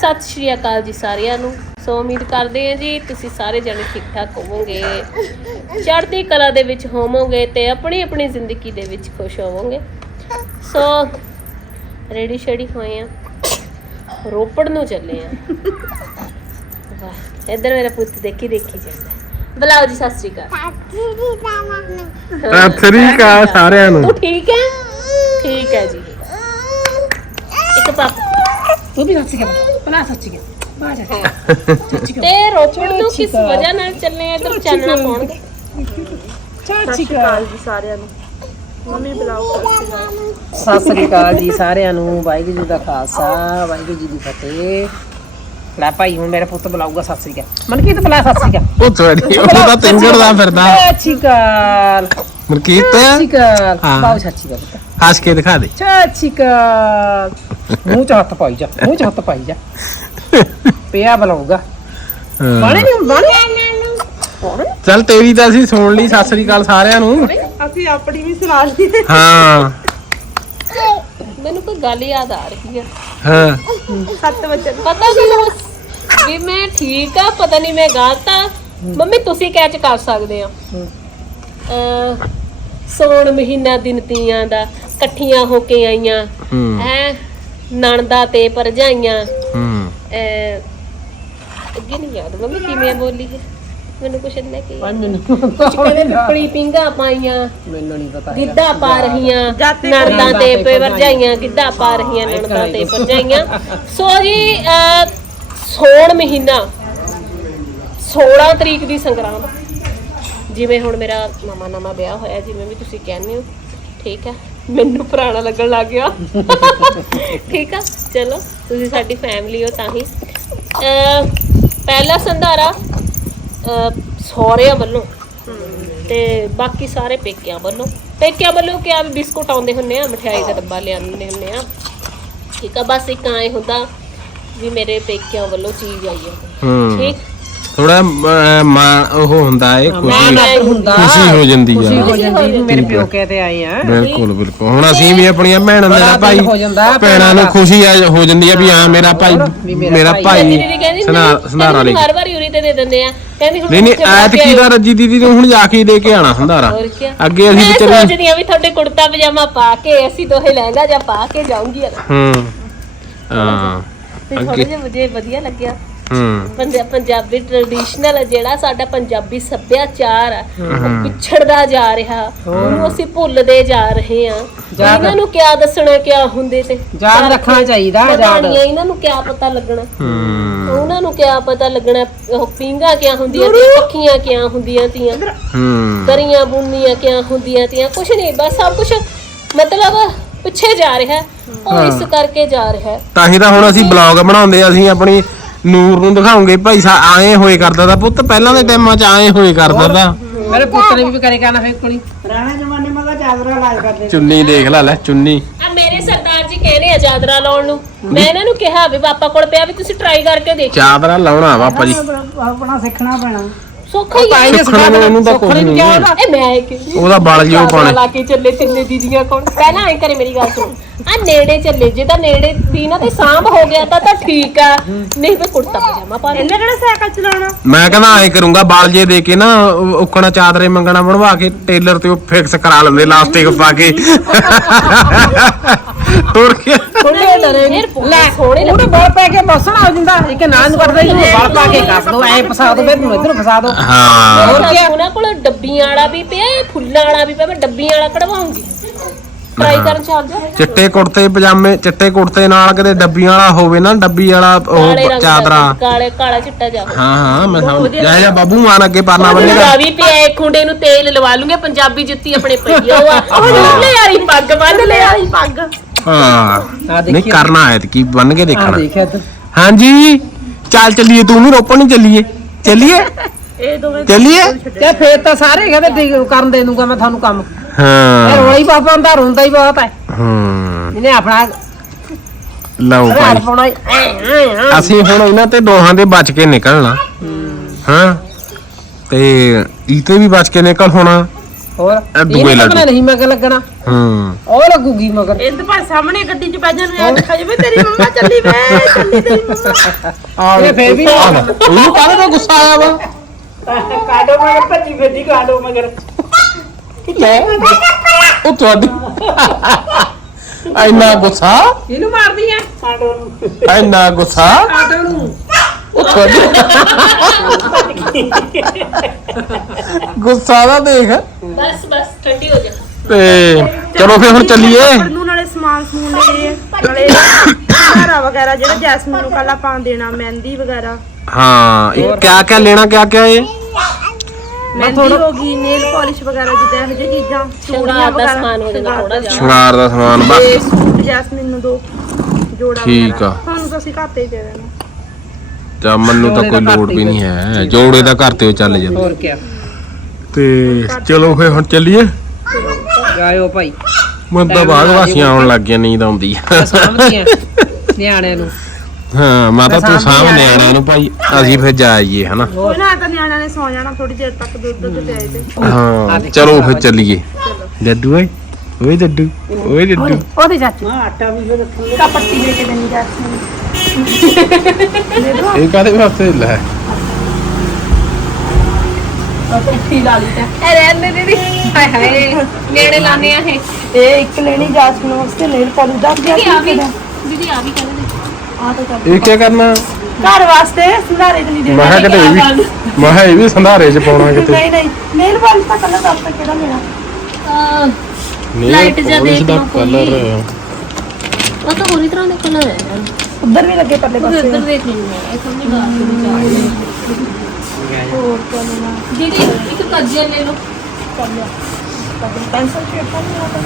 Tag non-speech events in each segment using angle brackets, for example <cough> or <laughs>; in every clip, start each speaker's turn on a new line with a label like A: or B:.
A: ਸਤਿ ਸ਼੍ਰੀ ਅਕਾਲ ਜੀ ਸਾਰਿਆਂ ਨੂੰ। ਸੋ ਉਮੀਦ ਕਰਦੇ ਹਾਂ ਜੀ ਤੁਸੀਂ ਸਾਰੇ ਜਣੇ ਠੀਕ ਠਾਕ ਹੋਵੋਗੇ। ਚੜ੍ਹਦੀ ਕਲਾ ਦੇ ਵਿੱਚ ਹੋਵੋਗੇ ਤੇ ਆਪਣੀ ਆਪਣੀ ਜ਼ਿੰਦਗੀ ਦੇ ਵਿੱਚ ਖੁਸ਼ ਹੋਵੋਗੇ। ਸੋ ਰੈਡੀ ਸ਼ੈਡੀ ਹੋਏ ਆ। ਰੋਪੜ ਨੂੰ ਚੱਲੇ ਆ। ਵਾਹ ਇੱਧਰ ਮੇਰਾ ਪੁੱਤ ਦੇਖੀ ਦੇਖੀ ਜਾਂਦਾ। ਬੁਲਾਓ ਜੀ ਸਤਿ ਸ਼੍ਰੀ ਅਕਾਲ।
B: ਸਤਿ ਸ੍ਰੀ ਅਕਾਲ ਸਾਰਿਆਂ ਨੂੰ।
A: ਤੂੰ ਠੀਕ ਹੈ? ਠੀਕ ਹੈ ਜੀ। ਇੱਕ ਪਾਪਾ।
C: ਤੂੰ ਵੀ ਸੱਚੀ ਕਰ ਪਲਾ ਸੱਚੀ ਬਾਹਰ ਜਾ ਸੱਚੀ ਕਰ
A: ਤੇ ਰੋਪੜ ਨੂੰ ਕਿਸ ਵਜ੍ਹਾ ਨਾਲ ਚੱਲੇ ਆ? ਇਧਰ ਚਾਨਣਾ ਪਾਉਣਗੇ।
C: ਸੱਚੀ ਕਰ
D: ਜੀ ਸਾਰਿਆਂ ਨੂੰ। ਮੰਮੀ ਬੁਲਾਓ
C: ਸਤਿ ਸ੍ਰੀ ਅਕਾਲ। ਜੀ ਸਾਰਿਆਂ ਨੂੰ। ਵਾਹਿਗੁਰੂ ਜੀ ਦਾ ਖਾਲਸਾ ਵਾਹਿਗੁਰੂ ਜੀ ਦੀ ਫਤਿਹ। ਲੈ ਭਾਈ ਹੁਣ ਮੇਰਾ ਪੁੱਤ ਬੁਲਾਊਗਾ ਸਤਿ ਸ੍ਰੀ ਅਕਾਲ। ਮਨ ਕੀ ਤੇ ਬੁਲਾ ਸਤਿ ਸ੍ਰੀ ਅਕਾਲ।
B: ਉਹ ਤੁਹਾਡੀ ਉਹ ਤਾਂ ਤਿੰਗੜ ਦਾ ਫਿਰਦਾ।
C: ਸਤਿ ਸ੍ਰੀ ਅਕਾਲ।
B: ਮਨਕੀਤ
C: ਸਤਿ ਸ੍ਰੀ ਅਕਾਲ
B: ਹਾਂ।
C: ਬਾਉ ਸਤਿ ਸ੍ਰੀ ਅਕਾਲ ਪੁੱਤ।
B: ਹੱਸ ਕੇ ਦਿਖਾ ਦੇ।
C: ਸਤਿ ਸ੍ਰੀ ਅਕਾਲ ਮੂੰਹ ਚ ਹੱਥ ਪਾਈ ਜਾ ਮੂੰਹ ਚ ਹੱਥ ਪਾਈ ਜਾ। ਪਿਆ ਬੁਲਾਊਗਾ
B: ਹਾਂ।
C: ਬਾਣੇ ਨਹੀਂ ਬਾਣੇ?
B: ਚੱਲ ਤੇਰੀ ਤਾਂ ਅਸੀਂ ਸੁਣ ਲਈ ਸਤਿ ਸ੍ਰੀ ਅਕਾਲ ਸਾਰਿਆਂ ਨੂੰ।
D: ਅਸੀਂ ਆਪਣੀ ਵੀ ਸੁਣਾ ਲਈ
B: ਹਾਂ।
A: ਮੈਨੂੰ ਕੋਈ ਗੱਲ ਯਾਦ ਆ ਰਹੀ ਹੈ
B: ਹਾਂ।
D: 7 ਵਜੇ
A: ਪਤਾ ਨਹੀਂ ਵੀ ਮੈਂ ਠੀਕ ਆ ਪਤਾ ਨਹੀਂ ਮੈਂ ਗਲਤ ਆ। ਮੰਮੀ ਤੁਸੀਂ ਕੈਚ ਕਰ ਸਕਦੇ ਆ। ਅ ਸੌਣ ਮਹੀਨਾ ਦਿਨ ਤੀਆਂ ਦਾ ਇਕੱਠੀਆਂ ਹੋ ਕੇ ਆਈਆਂ।
B: ਹੂੰ।
A: ਹੈ ਨਣਦਾ ਤੇ ਭਰਜਾਈਆਂ।
B: ਹੂੰ।
A: ਅ ਅੱਗੇ ਨਹੀਂ ਯਾਦ ਮੰਮੀ ਕਿਵੇਂ ਬੋਲੀ ਹੈ? ਮੈਨੂੰ ਕੁਛ ਇੰਨਾ ਕੀ
C: ਭਾਈ ਮੈਨੂੰ
A: ਕੁਛ ਕਹਿੰਦੇ ਪਿੱਪਲੀ ਪਿੰਗਾ ਪਾਈਆਂ
C: ਮੈਨੂੰ ਨਹੀਂ ਪਤਾ ਹੈਗਾ।
A: ਗਿੱਧਾ ਪਾ ਰਹੀਆਂ ਨਣਦਾਂ ਤੇ ਭਰਜਾਈਆਂ ਗਿੱਧਾ ਪਾ ਰਹੀਆਂ ਨਣਦਾਂ ਤੇ ਭਰਜਾਈਆਂ। ਸੋ ਜੀ ਅਹ, ਸੌਣ ਮਹੀਨਾ 16 ਤਰੀਕ ਦੀ ਸੰਗਰਾਂਦ। ਜਿਵੇਂ ਹੁਣ ਮੇਰਾ ਨਵਾਂ ਨਵਾਂ ਵਿਆਹ ਹੋਇਆ ਜਿਵੇਂ ਵੀ ਤੁਸੀਂ ਕਹਿੰਦੇ ਹੋ ਠੀਕ ਹੈ? ਮੈਨੂੰ ਪੁਰਾਣਾ ਲੱਗਣ ਲੱਗ ਗਿਆ। ਠੀਕ ਆ? ਚਲੋ ਤੁਸੀਂ ਸਾਡੀ ਫੈਮਿਲੀ ਹੋ ਤਾਂ ਹੀ। ਪਹਿਲਾ ਸੰਧਾਰਾ ਸਹੁਰਿਆਂ ਵੱਲੋਂ ਤੇ ਬਾਕੀ ਸਾਰੇ ਪੇਕਿਆਂ ਵੱਲੋਂ। ਪੇਕਿਆਂ ਵੱਲੋਂ ਕਿਹਾ ਵੀ ਬਿਸਕੁਟ ਆਉਂਦੇ ਹੁੰਨੇ ਆ ਮਠਿਆਈ ਦਾ ਡੱਬਾ ਲਿਆਉਂਦੇ ਹੁੰਨੇ ਆ। ਠੀਕ ਆ? ਬਸ ਇੱਕ ਐ ਹੁੰਦਾ ਵੀ ਮੇਰੇ ਪੇਕਿਆਂ ਵੱਲੋਂ ਚੀਜ਼ ਆਈ ਹੂੰ। ਠੀਕ?
B: ਥੋੜਾ ਮਾਂ ਉਹ ਹੁੰਦਾ ਏ
C: ਮੈਂ
B: ਖੁਸ਼ੀ
C: ਹੁੰਦਾ
B: ਖੁਸ਼ੀ ਹੋ ਜਾਂਦੀ
C: ਖੁਸ਼ੀ
B: ਆ
C: ਹੋ ਜਾਂਦੀ ਵੀ ਮੇਰੇ ਪਿਓ ਤੇ ਆਏ ਆ।
B: ਬਿਲਕੁਲ ਬਿਲਕੁਲ। ਹੁਣ ਅਸੀਂ ਵੀ ਆਪਣੀਆਂ ਭੈਣਾਂ
C: ਦਿਲ
B: ਭਾਈ
C: ਹੋ ਜਾਂਦਾ
B: ਭੈਣਾਂ ਨੂੰ। ਖੁਸ਼ੀ ਆ- ਹੋ ਜਾਂਦੀ ਆ ਵੀ ਹਾਂ ਮੇਰਾ ਭਾਈ
C: ਮੇਰਾ
B: ਮੇਰਾ
C: ਭਾਈ।
A: ਦੀਦੀ ਕਹਿੰਦੀ
B: ਸੰਧਾਰ ਸੰਧਾਰਾ ਲੈ
A: ਮੈਨੂੰ ਹਰ ਵਾਰੀ ਉਰੀ ਤੇ ਦੇ ਦਿੰਦੇ ਆ। ਕਹਿੰਦੀ ਹੁਣ
B: ਨਹੀਂ ਨਹੀਂ
A: ਬਣਾ ਕੇ
B: ਦਾ। ਰੱਜੀ ਦੀਦੀ ਨੂੰ ਹੁਣ ਜਾ ਕੇ ਹੀ ਦੇ ਕੇ ਆਣਾ
A: ਹੋਰ ਕੀ
B: ਅੱਗੇ ਅਸੀਂ
A: ਮੈਂ
B: ਵਿਚਾਰੇ
A: ਸੋਚਦੀ ਆ ਵੀ ਤੁਹਾਡੇ ਕੁੜਤਾ ਪਜਾਮਾ ਪਾ ਕੇ ਅਸੀਂ ਦੋਹੇ ਲਹਿੰਗਾ ਜਾਂ ਪਾ ਕੇ ਜਾਊਂਗੀ। ਨਾ
B: ਹੂੰ। ਹਾਂ
A: ਤੇ ਥੋੜੇ
B: ਅੱਗੇ
A: ਜਿਹਾ ਮੁਝੇ ਵਧੀਆ ਲੱਗਿਆ।
B: ਹੂੰ।
A: ਪੰਜਾ- ਪੰਜਾਬੀ ਟ੍ਰੈਡੀਸ਼ਨਲ ਜਿਹੜਾ ਸਾਡਾ ਪੰਜਾਬੀ ਸੱਭਿਆਚਾਰ ਆ। ਉਹ ਪਿਛੜਦਾ ਜਾ ਰਿਹਾ। ਉਹਨੂੰ ਅਸੀਂ ਭੁੱਲਦੇ ਜਾ ਰਹੇ ਆ।
C: ਯਾਦ-
A: ਇਹਨਾਂ ਨੂੰ ਕਿਆ ਦੱਸਣਾ ਕਿਆ ਹੁੰਦੇ ਤੇ?
C: ਯਾਦ ਰੱਖਣਾ ਚਾਹੀਦਾ
A: ਪਤਾ
C: ਯਾਦ
A: ਨਹੀਂ ਇਹਨਾਂ ਨੂੰ ਕਿਆ ਪਤਾ ਲੱਗਣਾ।
B: ਹੂੰ।
A: ਉਹਨਾਂ ਨੂੰ ਕਿਆ ਪਤਾ ਲੱਗਣਾ ਉਹ ਪਿੰਗਾ ਕਿਆ ਹੁੰਦੀਆਂ ਤੇ ਪੱਖੀਆਂ ਕਿਆ ਹੁੰਦੀਆਂ ਤੀਆਂ।
B: ਹੂੰ।
A: ਦਰੀਆਂ ਬੁੰਨੀਆਂ ਕਿਆ ਹੁੰਦੀਆਂ ਤੀਆਂ ਕੁਛ ਨਹੀਂ ਬਸ ਸਭ ਕੁਝ ਮਤਲਬ ਪਿੱਛੇ ਜਾ ਰਿਹਾ। ਹੈ। ਉਹ ਇਸ ਕਰਕੇ ਜਾ ਰਿਹਾ। ਹੈ।
B: ਤਾਂ ਹੀ ਤਾਂ ਹੁਣ ਅਸੀਂ ਬਲੌਗ ਬਣਾਉਂਦੇ ਆ, ਅਸੀਂ ਆਪਣੀ ਨੂਰ ਨੂੰ ਦਿਖਾਉਂਗੇ ਭਾਈ ਸਾ ਆਏ ਹੋਏ ਕਰਦਾ ਦਾ ਪੁੱਤ ਪਹਿਲਾਂ ਦੇ ਟਾਈਮਾਂ 'ਚ ਆਏ ਹੋਏ ਕਰਦਾ ਦਾ
C: ਮੇਰੇ ਪੁੱਤ ਨੇ ਵੀ ਕਰੇਗਾ ਨਾ ਫੇਰ ਕੋਲੀ।
B: ਚੁੰਨੀ ਦੇਖ ਲੈ ਲੈ ਚੁੰਨੀ।
A: ਆ ਮੇਰੇ ਸਰਦਾਰ ਜੀ ਕਹਿੰਦੇ ਆ ਚਾਦਰਾ ਲਾਉਣ ਨੂੰ। ਮੈਂ ਇਹਨਾਂ ਨੂੰ ਕਿਹਾ ਵੀ ਪਾਪਾ ਕੋਲ ਪਿਆ ਵੀ ਤੁਸੀਂ ਟਰਾਈ ਕਰਕੇ ਦੇਖੋ।
B: ਚਾਦਰਾ ਲਾਉਣਾ ਪਾਪਾ ਜੀ
A: ਸੌਖਾ ਹੀ ਹੈ
B: ਸਿੱਖਣ ਨੂੰ ਉਹਨੂੰ ਤਾਂ ਕੁਝ ਨਹੀਂ ਹੈ।
A: ਇਹ ਮੈਂ ਕਿ।
B: ਉਹਦਾ ਬਲ ਜਿਉ ਪਾਣੇ
A: ਲਾ ਕੇ ਚੱਲੇ ਤਿੰਨੇ ਦੀਦੀਆਂ ਕੋਲ। ਪਹਿਲਾਂ ਐ ਕਰੇ ਮੇਰੀ ਗੱਲ ਸੁਣ। ਆ ਨੇੜੇ ਚੱਲੇ ਜੇ ਤਾਂ ਨੇੜੇ ਦੀ ਨਾ ਤੇ ਸਾਂਭ ਹੋ ਗਿਆ ਤਾਂ ਤਾਂ ਠੀਕ ਆ। ਨਹੀਂ ਫੇ ਕੁੜਤਾ ਪਜਾਮਾ ਪਾ ਲੈ
D: ਇਹਨੇ ਕਿਹੜਾ ਸਾਈਕਲ ਚਲਾਉਣਾ?
B: ਮੈਂ ਕਹਿੰਦਾ ਐ ਕਰੂੰਗਾ ਬਾਲ ਜੇ ਦੇ ਕੇ ਨਾ ਉਕਣਾ ਚਾਦਰੇ ਮੰਗਣਾ ਬਣਵਾ ਕੇ ਟੇਲਰ ਤੇ ਉਹ ਫਿਕਸ ਕਰਾ ਲੈਂਦੇ ਲਾਸਟਿਕ ਪਾ ਕੇ। <laughs> ਹੋਰ ਕੀ।
C: ਥੋੜੇ ਡਰੇ
A: ਫਿਰ ਬਹੁਤ ਸੋਹਣੇ
C: ਉਹਨੇ ਬਲ ਪੈ ਕੇ ਬਸਣ ਆ ਜਾਂਦਾ। ਇੱਕ ਨਾਂ ਨੂੰ ਕੱਢਦਾ ਇਹਨੂੰ ਬਲ ਪਾ ਕੇ ਕੱਸ ਦੋ। ਐ ਫਸਾ ਦੋ ਫਿਰ ਨੂੰ ਇਧਰ ਫਸਾ ਦੋ।
B: ਹਾਂ।
C: ਹੋਰ ਕੀ
A: ਉਹਨਾਂ ਕੋਲ ਡੱਬੀਆਂ ਵਾਲਾ ਵੀ ਪਿਆ ਇਹ ਫੁੱਲਾਂ ਵਾਲਾ ਵੀ ਪਿਆ। ਮੈਂ ਡੱਬੀਆਂ ਵਾਲਾ ਕਢਵਾਉਂਗੀ। ਟਰਾਈ ਕਰਨ ਚੱਲ ਜਾ
B: ਚਿੱਟੇ ਕੁੜਤੇ ਪਜਾਮੇ ਚਿੱਟੇ ਕੁੜਤੇ ਨਾਲ ਕਿਤੇ ਡੱਬੀਆਂ ਵਾਲਾ ਹੋਵੇ ਨਾ ਡੱਬੀ ਵਾਲਾ
A: ਕਾਲੇ
B: ਉਹ
A: ਰੰਗ
B: ਚਾਦਰਾ।
A: ਕਾਲੇ ਕਾਲਾ ਚਿੱਟਾ ਜਾ
B: ਹਾਂ ਹਾਂ ਮੈਂ ਸਮਝ ਜਾ ਜਾ ਬਾਬੂ ਮਾਨ ਅੱਗੇ ਪਰਨਾ ਬੰਨੇਗਾ
A: ਮੁੰਡਾ ਵੀ ਪਿਆ ਇੱਕ ਖੁੰਡੇ ਨੂੰ ਤੇਲ ਲਵਾ ਲੂੰਗੇ ਪੰਜਾਬੀ ਜੁੱਤੀ ਆਪਣੇ ਪਈ ਆ। ਉਹ ਆ ਉਹ ਲੈ ਆਈ ਪੱਗ ਬੰਨ ਲੈ ਆਈ ਪੱਗ।
B: ਹਾਂ। ਨਹੀਂ ਕਰਨਾ ਹੈ ਕੀ ਬੰਨ ਕੇ ਦੇਖਣਾ।
C: ਦੇਖਿਆ ਤੂੰ।
B: ਹਾਂਜੀ। ਚੱਲ ਚੱਲੀਏ ਤੂੰ ਵੀ ਰੋਪਣ ਚੱਲੀਏ। ਚੱਲੀਏ?
D: ਇਹ ਦੋਵੇਂ
B: ਚੱਲੀਏ?
C: ਤੇ ਫੇਰ ਤਾਂ ਸਾਰੇ ਕਹਿੰਦੇ ਕਰਨ ਦੇ ਦੂੰਗਾ ਮੈਂ ਤੁਹਾਨੂੰ ਕੰਮ।
B: ਹਾਂ।
C: ਰੋਲਾ ਹੀ ਬਾਬਾ ਹੁੰਦਾ ਰੋਂਦਾ ਹੀ ਬਹੁਤ ਹੈ
B: ਹੂੰ।
C: ਇਹਨੇ ਆਪਣਾ
B: ਲਓ ਭਾਈ। ਅਸੀਂ ਹੁਣ ਇਹਨਾਂ ਤੇ ਦੋਹਾਂ ਦੇ ਬਚ ਕੇ ਨਿਕਲਣਾ। ਹਾਂ। ਤੇ ਇਹ ਤੇ ਵੀ ਬਚ ਕੇ ਨਿਕਲ ਹੋਣਾ।
C: ਹੋਰ?
B: ਇਹ ਦੂਏ।
C: ਪਤਾ ਨਹੀਂ ਮਗਰ ਲੱਗਣਾ।
B: ਹੂੰ।
C: ਉਹ ਲੱਗੂਗੀ ਮਗਰ।
D: ਇਹ ਤਾਂ ਭਾਈ ਸਾਹਮਣੇ ਗੱਡੀ 'ਚ ਬੈ ਜਾਣ ਮੈਂ ਦਿਖਾ ਜਾਵੇ ਤੇਰੀ ਮੰਮਾ ਚੱਲੀ ਵੇ ਚੱਲੀ ਤੇਰੀ ਮੰਮਾ।
C: ਇਹ ਫੇਰ ਵੀ
B: ਉਹਨੂੰ ਕਾਹਦਾ ਤਾਂ ਗੁੱਸਾ ਆਇਆ ਵਾ?
D: ਕਾਡੋ ਮਗਰ ਭੱਜੀ ਫਿਰਦੀ ਕਾਡੋ ਮਗਰ?
B: ਲੈ ਉਹ ਤੁਹਾਡੀ ਇੰਨਾ ਗੁੱਸਾ?
C: ਇਹਨੂੰ ਮਾਰਦੀ ਆ
D: ਕਾਡੋ ਨੂੰ
B: ਇੰਨਾ ਗੁੱਸਾ?
C: ਆਟੋ ਨੂੰ।
B: ਉਹ ਤੁਹਾਡੀ ਗੁੱਸਾ ਦਾ ਦੇਖ।
A: ਬਸ ਬਸ ਠੰਡੀ ਹੋ ਜਾ।
B: ਤੇ ਚਲੋ ਫੇਰ ਹੁਣ ਚੱਲੀਏ।
D: ਨੂੰ ਨਾਲੇ ਸਮਾਨ ਸਮੂਨ ਲੈ ਨਾਲੇ ਘਾਰਾ ਵਗੈਰਾ ਜਿਹੜਾ ਜੈਸਮੀਨ ਨੂੰ ਕੱਲ ਆਪਾਂ ਦੇਣਾ ਮਹਿੰਦੀ ਵਗੈਰਾ।
B: ਹਾਂ ਇਹ ਕਿਆ ਕਿਆ ਲੈਣਾ ਕਿਆ ਕਿਆ ਇਹ?
D: ਮਹਿੰਦੀ ਹੋ ਗਈ ਨੇਲ ਪਾਲਿਸ਼ ਵਗੈਰਾ ਜਿੱਦਾਂ ਇਹੋ ਜਿਹੀ ਚੀਜ਼ਾਂ
A: ਸ਼ਿੰਗਾਰ ਦਾ ਸਮਾਨ ਹੋ ਜਾਂਦਾ ਥੋੜਾ ਜਿਹਾ।
B: ਸ਼ਿੰਗਾਰ ਦਾ ਸਮਾਨ
D: ਤੇ
B: ਬਸ
D: ਸੂਟ ਜੈਸਮੀਨ ਨੂੰ ਦੋ ਜੋੜਾ
B: ਠੀਕ
D: ਵਗੈਰਾ।
B: ਆ।
D: ਤੁਹਾਨੂੰ ਤਾਂ ਅਸੀਂ ਘਰ ਤੇ ਹੀ ਦੇ ਦੇਣਾ।
B: ਜਾਂ ਮੈਨੂੰ ਤਾਂ ਕੋਈ ਲੋੜ ਵੀ ਨਹੀਂ ਹੈ। ਜੋੜੇ ਦਾ ਘਰ ਤੇ ਉਹ ਚੱਲ ਜਾਂਦਾ।
C: ਹੋਰ ਕੀ
B: ਤੇ ਚਲੋ ਫੇਰ ਹੁਣ ਚੱਲੀਏ।
C: ਗਾਇਓ ਭਾਈ।
B: ਮਨ ਤਾਂ ਬਾਗ ਵਾਸੀਆਂ ਆਉਣ ਲੱਗ ਗਿਆ ਨੀਂਦ ਆਉਂਦੀ ਆ।
C: ਸਾਹਮਣੇ ਨਿਆਣਿਆਂ ਨੂੰ।
B: ਹਾਂ ਮਾਤਾ ਤੂੰ ਸਾਹਮਣੇ ਆਣਾ ਨੂੰ। ਭਾਈ ਅਸੀਂ ਫਿਰ ਜਾਈਏ ਹਨਾ?
D: ਕੋਈ ਨਾ ਤਾਂ ਨਿਆਣਿਆਂ ਨੇ ਸੌ ਜਾਣਾ ਥੋੜੀ ਦੇਰ ਤੱਕ ਦੁੱਧ ਦੁੱਧ ਪਿਆਏ ਤੇ।
B: ਹਾਂ ਚਲੋ ਫਿਰ ਚੱਲੀਏ। ਡੱਡੂ ਓਏ ਓਏ ਡੱਡੂ ਓਏ ਡੱਡੂ
D: ਉਹਦੇ ਚਾਚੂ। ਹਾਂ ਆਟਾ ਵੀ ਰੱਖੀ ਕਾ ਪੱਤੀ ਲੈ ਕੇ ਦੇਣੀ ਜੈਸਮੀਨ
B: ਇਹ ਕਾਦੇ ਵਾਸਤੇ ਲੈ?
D: ਪੱਤੀ ਲਾ ਲਈ ਤਾਂ।
A: ਇਹ ਰਹਿਣ ਦੇ ਦੀਦੀ। ਹਾਏ ਹਾਏ ਨੇੜੇ ਲਾਣੇ ਆ ਇਹ।
D: ਇੱਕ ਲੈਣੀ ਜੈਸਮੀਨ ਵਾਸਤੇ ਨੇਲ ਪਾਲਿਸ਼ ਦਾ
A: ਦੀਦੀ ਆ ਵੀ ਦੀਦੀ ਆ ਵੀ ਕਹਿੰਦੇ
B: ਇਹ ਕੀ ਕਰਨਾ?
D: ਘਰ ਵਾਸਤੇ ਸੰਧਾਰੇ ਚ ਨਹੀਂ ਦੇਣਾ
B: ਮੈਂ ਕਿਹਾ ਕਿਤੇ ਇਹ ਵੀ ਮੈਂ ਕਿਹਾ ਇਹ ਵੀ ਸੰਧਾਰੇ ਚ ਪਾਉਣਾ ਕਿਤੇ।
D: ਨਹੀਂ ਨਹੀਂ ਨੇਲ ਪਾਲਿਸ਼ ਦਾ ਕਲਰ ਦੱਸ ਤਾਂ ਕਿਹੜਾ ਲੈਣਾ
A: ਲਾਈਟ ਜਿਹਾ ਦੇਖ
B: ਦਾ
A: ਲਓ।
B: ਕਲਰ
A: ਉਹ ਤਾਂ ਹੋਰੀ ਤਰ੍ਹਾਂ ਦੇ ਕਲਰ ਹੈ।
D: ਉਧਰ ਵੀ ਲੱਗੇ ਪਰਲੇ ਪਾਸੇ।
A: ਇੱਧਰ ਦੇਖ ਆ ਇਹ ਸਭ ਨਹੀਂ ਬਾਤ ਵਿੱਚ
D: ਹੋਰ ਕਿਆ ਲੈਣਾ
A: ਦੀਦੀ ਇੱਕ ਕੱਜਿਆ ਲੈ ਲਓ।
D: ਪੈਨਸਲ ਸ਼ੇਪ ਤਾਂ ਨਹੀਂ ਆਉਂਦਾ।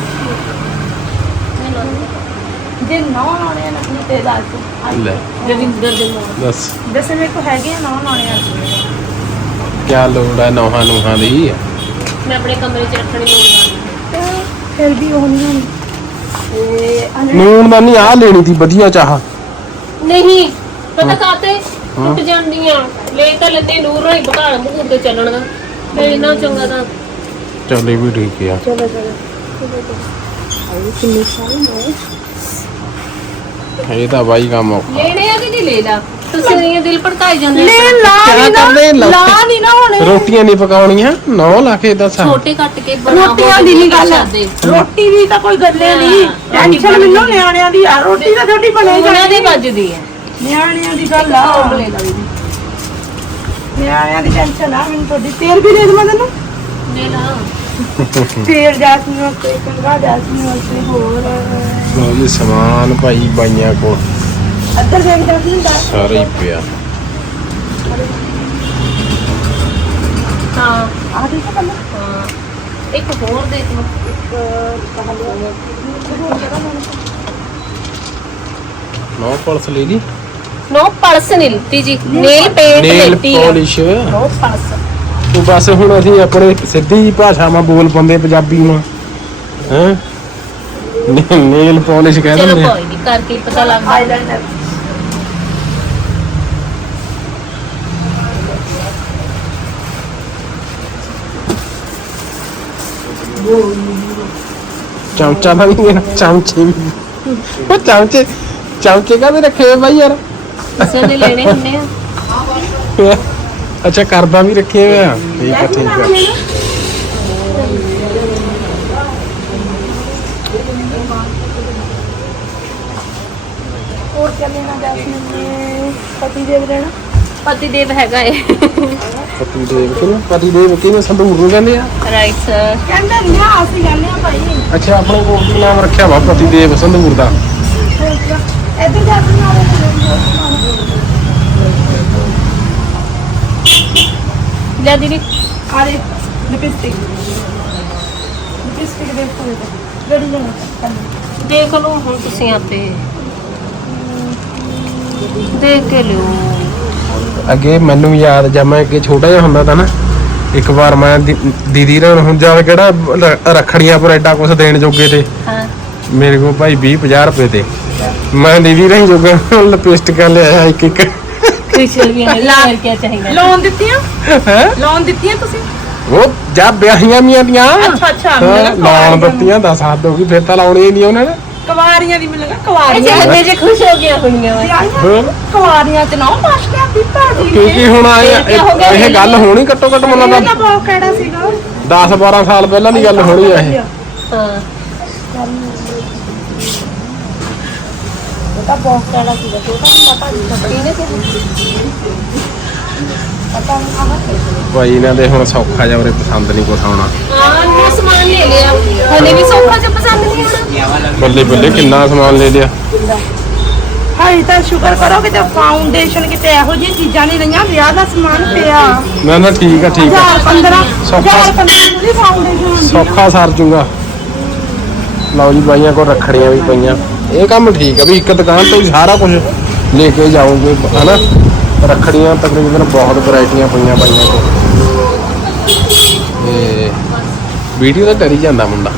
D: ਜੇ ਨੌ ਲਾਉਣੇ ਆ ਨਾ ਤੇ ਦੱਸ
B: ਲੈ।
A: ਰਵਿੰਦਰ ਦੇ ਮੋੜ
B: ਦੱਸ।
D: ਵੈਸੇ ਮੇਰੇ ਕੋ ਹੈਗੇ ਆ ਨੌ ਲਾਉਣੇ ਆ
B: ਕਿਆ ਲੋੜ ਹੈ ਨੌਹਾਂ ਨੂਹਾਂ ਦੀ?
A: ਮੈਂ ਆਪਣੇ ਕਮਰੇ 'ਚ ਰੱਖਣੀ ਲੋੜ
D: ਤੇ ਫਿਰ ਵੀ ਉਹ ਨਹੀਂ ਹੁੰਦੀ ਤੇ ਅੰਦਰ
B: ਨੂਨ ਦਾ ਨਹੀਂ ਆ ਲੈਣੀ ਸੀ ਵਧੀਆ ਚਾਹ।
A: ਨਹੀਂ ਪਤਾ ਕਾਤੇ ਟੁੱਟ ਜਾਂਦੀਆਂ ਲੈ ਤਾਂ ਲੈਂਦੇ ਨੂਰ ਹੋਈ ਬਕਾਲ ਮੂੰਹ ਤੇ ਚੱਲਣਗਾ। ਤੇ ਇੰਨਾ ਚੰਗਾ ਤਾਂ
B: ਚੱਲੇ ਵੀ ਠੀਕ ਆ।
D: ਚਲੋ ਚਲੋ।
B: ਇਹ ਤਾਂ ਬਾਈ ਕੰਮ ਔਖਾ
A: ਲੈਣੇ ਆ ਕਿ ਨਹੀਂ ਲੈ ਲਾ ਤੁਸੀਂ ਇਹ ਦਿਲ ਭੜਕਾਈ ਜਾਂਦੇ।
D: ਲੈ ਲਾ
B: ਕਿਆ ਕਰਦੇ ਲਾ।
D: ਨਹੀਂ ਨਾ ਹੋਣੇ।
B: ਰੋਟੀਆਂ ਨਹੀਂ ਪਕਾਉਣੀਆਂ ਨੌ ਲਾ ਕੇ ਦੱਸ
A: ਛੋਟੇ ਕੱਟ ਕੇ ਬਣਾ
D: ਰੋਟੀਆਂ ਦੀ ਨਹੀਂ ਗੱਲ। ਰੋਟੀ ਦੀ ਤਾਂ ਕੋਈ ਗੱਲ ਨਹੀਂ। ਟੈਨਸ਼ਨ ਮੈਨੂੰ ਨਿਆਣਿਆਂ ਦੀ ਆ ਰੋਟੀ ਤਾਂ ਤੁਹਾਡੀ ਬਣੇ
A: ਉਹਨਾਂ ਦੀ
D: ਜਾਣੀ
A: ਵੱਜਦੀ ਹੈ
D: ਨਿਆਣਿਆਂ ਦੀ ਗੱਲ ਆ।
A: ਲੈ ਲਾ
D: ਨਿਆਣਿਆਂ ਦੀ ਟੈਨਸ਼ਨ ਆ ਮੈਨੂੰ ਤੁਹਾਡੀ। ਤੇਲ ਵੀ ਦੇ ਦਵਾਂ ਤੈਨੂੰ?
A: ਲੈ ਲਾ
D: ਤੇਲ ਜਾਸਮੀਨ ਵਾਸਤੇ ਕੰਗਾ ਜਾਸਮੀਨ ਵਾਸਤੇ ਹੋਰ।
B: ਬਹੁਤ ਸਮਾਨ ਭਾਈ ਬਾਈਆਂ ਕੋਲ।
D: ਅੱਧਰ ਦੇਖ ਜਾਸਮੀਨ ਦਾ
B: ਸਾਰਾ ਹੀ ਪਿਆ।
A: ਹਾਂ
D: ਆ ਦੇਖ ਕੱਲ
A: ਹਾਂ ਇੱਕ ਹੋਰ ਦੇਖ ਲਓ।
B: ਨੌ ਪਲਸ ਲੈ ਲਈ
A: ਨੋ? ਪਰਸ ਨਹੀਂ ਲਿੱਤੀ ਜੀ। ਨੇਲ ਪੇਂਟ
B: ਨੇਲ
A: ਲਿੱਤੀ
B: ਪਾਲਿਸ਼।
A: ਨੋ ਪਰਸ
B: ਉਹ ਬਸ ਹੁਣ ਅਸੀਂ ਆਪਣੇ ਸਿੱਧੀ ਭਾਸ਼ਾਵਾਂ ਬੋਲ ਪੰਦੇ ਪੰਜਾਬੀ ਹੈ? ਨੇਲ ਪਾਲਿਸ਼ ਕਹਿ
A: ਚਲੋ
B: ਦਿੰਦੇ ਆ।
A: ਕੋਈ ਨਹੀਂ ਕਰਕੇ ਪਤਾ ਲੱਗਦਾ।
D: ਆਈਲਾਈਨਰ
B: ਚਮਚਾ ਤਾਂ ਨਹੀਂ ਹੈ ਚਮਚੇ ਵੀ। ਉਹ ਚਮਚੇ ਚਮਚੇ ਕਾਹਦੇ ਰੱਖੇ ਹੋਏ ਬਾਈ ਯਾਰ?
A: ਕਿਸੇ ਨੇ ਲੈਣੇ ਹੁੰਦੇ ਆ।
B: ਅੱਛਾ ਕਰਦਾ ਵੀ ਰੱਖੇ ਹੋਏ ਆ। ਠੀਕ ਆ ਠੀਕ ਆ
D: ਹੋਰ ਕਿਆ ਲੈਣਾ ਜਾਸਮੀਨ ਨੇ ਪਤੀ ਦੇਵ ਲੈਣਾ
A: ਪਤੀ ਦੇਵ ਹੈਗਾ ਏ
B: ਪਤੀ ਦੇਵ ਕਿਹਨੂੰ? ਪਤੀ ਦੇਵ ਕਿਹਨੂੰ ਸੰਦੂਰ ਨੂੰ ਕਹਿੰਦੇ ਆ?
A: ਰਾਈਟ ਸਰ
D: ਕਹਿੰਦੇ ਨਹੀਂ ਆ ਅਸੀਂ ਕਹਿੰਦੇ ਆ ਭਾਈ।
B: ਅੱਛਾ ਆਪਣੇ ਕੋਲ ਕੀ ਨਾਮ ਰੱਖਿਆ ਵਾ ਪਤੀ ਦੇਵ ਸੰਦੂਰ ਦਾ?
D: ਇੱਧਰ ਜਾਸਮੀਨ ਵਾਲੇ
A: ਲੈ ਦੀਦੀ।
D: ਆ ਦੇ ਲਿਪਸਟਿਕ। ਲਿਪਸਟਿਕ ਦੇ ਕੋਲ ਜਿਹੜੀ ਲੈਣਾ
A: ਦੇਖ ਲਓ ਹੁਣ ਤੁਸੀਂ ਆਪੇ। ਦੇਖ ਕੇ ਲਿਓ।
B: ਅੱਗੇ ਮੈਨੂੰ ਯਾਦ ਜਦ ਮੈਂ ਅੱਗੇ ਛੋਟਾ ਜਿਹਾ ਹੁੰਦਾ ਤਾਂ ਨਾ ਇੱਕ ਵਾਰ ਮੈਂ ਦੀ- ਦੀਦੀ ਨਾਲ ਹੁਣ ਜਦ ਕਿਹੜਾ ਰ- ਰੱਖੜੀਆਂ ਪਰ ਐਡਾ ਕੁਝ ਦੇਣ ਜੋਗੇ ਤੇ।
A: ਹਾਂ।
B: ਮੇਰੇ ਕੋਲ ਭਾਈ 20 50 ਰੁਪਏ ਤੇ। ਮੈਂ ਦੀਦੀ ਰਹੀ ਜੋਗਾ ਲਿਪਸਟਿਕਾਂ ਲਿਆਇਆ ਇੱਕ ਇੱਕ।
A: ਕ੍ਰਿਸ਼ਨ ਵੀ ਹੈ ਲਾ ਕਿਆ ਚਾਹੀਦਾ।
D: ਲੋਨ ਦਿੱਤੀਆਂ?
B: ਹੈ?
D: ਲੋਨ ਦਿੱਤੀਆਂ ਤੁਸੀਂ?
B: ਉਹ ਜਾਂ ਵਿਆਹੀਆਂ ਮੀਆਂ ਦੀਆਂ
C: ਅੱਛਾ ਅੱਛਾ
B: ਹਾਂ, ਲਾਉਣ ਦਿੱਤੀਆਂ ਦੱਸ ਹੱਦ ਹੋ ਗਈ ਫਿਰ ਤਾਂ ਲਾਉਣੀ ਹੀ ਨਹੀਂ ਉਹਨਾਂ ਨੇ।
C: ਕੁਵਾਰੀਆਂ ਦੀ ਮੈਨੂੰ ਲੱਗਾ
A: ਇਹ
C: ਕੁਵਾਰੀਆਂ
A: ਜਿਹੇ ਜੇ ਖੁਸ਼ ਹੋ ਗਈਆਂ ਹੋਣੀਆਂ ਵਾ।
B: ਹਾਂ।
C: ਕੁਵਾਰੀਆਂ ਤੇ ਨਾ ਪਾਸ਼ ਲਿਆ ਦੀ ਭਾਜੀ
B: ਕਿਉਂਕਿ ਹੁਣ ਆਏ
A: ਇਹ ਗਿਆ?
B: ਗੱਲ ਹੋਣੀ ਘੱਟੋ ਘੱਟ ਮੈਨੂੰ
C: ਇਹ ਤਾਂ
B: ਲੱਗਦਾ
C: ਬਹੁਤ ਕਿਹੜਾ ਸੀਗਾ।
B: 10 12 ਸਾਲ ਪਹਿਲਾਂ ਦੀ ਗੱਲ ਹੋਣੀ ਆ ਇਹ।
A: ਹਾਂ।
C: ਤਾਂ ਬਹੁਤ ਕਿਹੜਾ ਸੀਗਾ। ਛੋਟਾ ਹੁੰਦਾ ਭਾਜੀ ਨੇ ਪਤਾ ਨਹੀਂ ਆਹ
B: ਭਾਈ ਇਹਨਾਂ ਦੇ ਹੁਣ ਸੌਖਾ ਜਿਹਾ ਉਰੇ ਪਸੰਦ ਨਹੀਂ ਕੁਛ ਆਉਣਾ।
A: ਹਾਂ ਨੂੰ ਸਮਾਨ ਲੈ ਲਿਆ। ਹਲੇ ਵੀ ਸੌਖਾ ਜਿਹਾ ਪਸੰਦ ਨਹੀਂ ਆਉਣਾ।
B: ਬੱਲੇ ਬੱਲੇ ਕਿੰਨਾ ਸਮਾਨ ਲੈ ਲਿਆ।
C: ਹਾਈ ਤਾਂ ਸ਼ੁਕਰ ਕਰੋ ਕਿ ਤੇ ਫਾਊਂਡੇਸ਼ਨ ਕਿਤੇ ਇਹੋ ਜਿਹੀਆਂ ਚੀਜ਼ਾਂ ਨਹੀਂ ਰਹੀਆਂ ਵਿਆਹ ਦਾ ਸਮਾਨ ਪਿਆ।
B: ਨਾ ਨਾ ਠੀਕ ਆ ਠੀਕ ਆ।
C: 1015
B: ਸੌਖਾ।
C: 1015 ਦੀ ਫਾਊਂਡੇਸ਼ਨ ਹੁੰਦੀ
B: ਸੌਖਾ ਸਰ ਜੂਗਾ। ਲਓ ਜੀ ਬਾਈਆਂ ਕੋਲ ਰੱਖੜੀਆਂ ਵੀ ਪਈਆਂ। ਇਹ ਕੰਮ ਠੀਕ ਆ ਵੀ ਇੱਕ ਦੁਕਾਨ ਤੋਂ ਹੀ ਸਾਰਾ ਕੁਝ ਲੈ ਕੇ ਜਾਓਗੇ ਹਨਾ? ਰੱਖੜੀਆਂ ਤਕਰੀਬਨ ਬਹੁਤ ਵੈਰਾਈਟੀਆਂ ਪਈਆਂ ਬਾਈਆਂ ਕੋਲ। ਤੇ ਵੀਡੀਓ ਤਾਂ ਡਰੀ ਜਾਂਦਾ ਮੁੰਡਾ।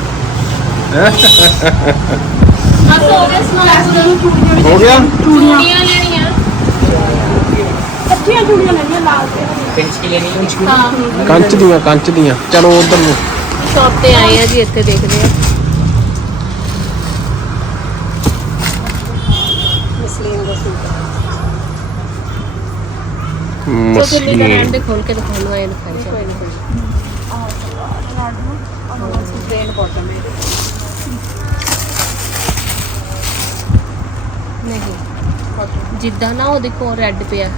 A: ਬਸ ਹੋ ਗਿਆ ਸਮਾਨ
B: ਹੋ ਗਿਆ?
A: ਚੂੜੀਆਂ ਲੈਣੀਆਂ।
C: ਕੱਚੀਆਂ ਚੂੜੀਆਂ ਲੈਣੀਆਂ ਲਾਲ ਤੇ
A: ਹਾਂ।
B: ਕੰਚ ਦੀਆਂ ਕੰਚ ਦੀਆਂ। ਚਲੋ ਉਧਰ ਨੂੰ।
A: ਸ਼ਾਪ ਤੇ ਆਏ ਆ ਜੀ ਇੱਥੇ ਦੇਖਦੇ ਆ। ਕਿੰਨੇ ਦਾ ਦੇ ਖੋਲ ਕੇ ਦਿਖਾਉਣ ਨੂੰ ਆਏ ਦਿਖਾਈ ਚਲੋ ਨਹੀਂ। ਜਿੱਦਾਂ ਨਾ ਉਹ ਦੇਖੋ ਰੈੱਡ ਪਿਆ।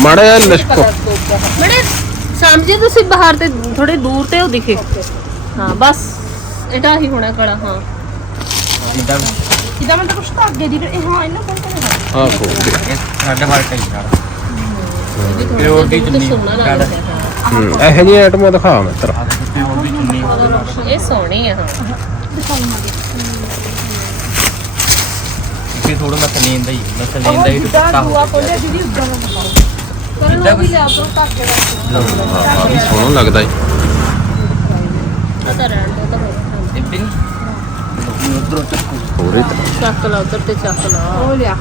B: ਮਾੜਾ ਲਿਸ਼ਕੋ।
A: ਬੜੇ ਸਮਝੇ ਤੁਸੀਂ ਬਾਹਰ ਤੇ ਥੋੜੇ ਦੂਰ ਤੇ ਉਹ ਦਿਖੇ। ਹਾਂ ਬਸ। ਇਹਦਾ ਹੀ ਹੋਣਾ ਕੜਾ ਹਾਂ।
C: ਇਹਦਾ ਮਤਲਬ ਕੁਛ ਤਾਂ ਅੱਗੇ ਦੀ ਇਹ ਹਾਂ ਇਹਨਾਂ ਕੋਲ ਤਾਂ ਹੈਗਾ।
B: ਆ ਖੋਲ ਦੇ।
E: ਸਾਡੇ ਬਾਰੇ ਕਈ ਯਾਰ
A: ਇਹ ਵੀ
E: ਪਿਓਰ ਦੀ ਚੁੰਨੀ,
A: ਲੱਗਦਾ ਹੈ
B: ਹੂੰ ਇਹੋ ਜਿਹੀਆਂ ਆਈਟਮਾਂ ਦਿਖਾ ਮਿੱਤਰ
E: ਤੇ ਹੋਰ ਵੀ ਚੁੰਨੀ
A: ਇਹ ਸੋਹਣੀ ਆ ਹਾਂ।
E: ਇੱਥੇ ਥੋੜਾ ਮਸਲੀਨ ਦਾ ਹੀ ਮਸਲੀਨ
C: ਉਹ
E: ਦਾ ਹੀ
C: ਜਿੱਦਾਂ
E: ਦੁਪੱਟਾ ਹੋ
C: ਦਾ
A: ਕਰਨ ਉਹ ਵੀ ਲਿਆ ਕਰੋ ਧਾਗੇ ਦਾ
B: ਆ ਵੀ ਸੋਹਣਾ ਲੱਗਦਾ ਏ
A: ਆ ਤਾਂ ਰਹਿਣ ਦੋ ਤਾਂ।
E: ਇਹ ਬਿਨ ਉਧਰੋਂ ਚੱਕੂ
B: ਹੋਰ ਹੀ
A: ਚੱਕ ਲਾ ਉਧਰ ਤੇ ਚੱਕ ਲਾ।
C: ਉਹ ਲਿਆ।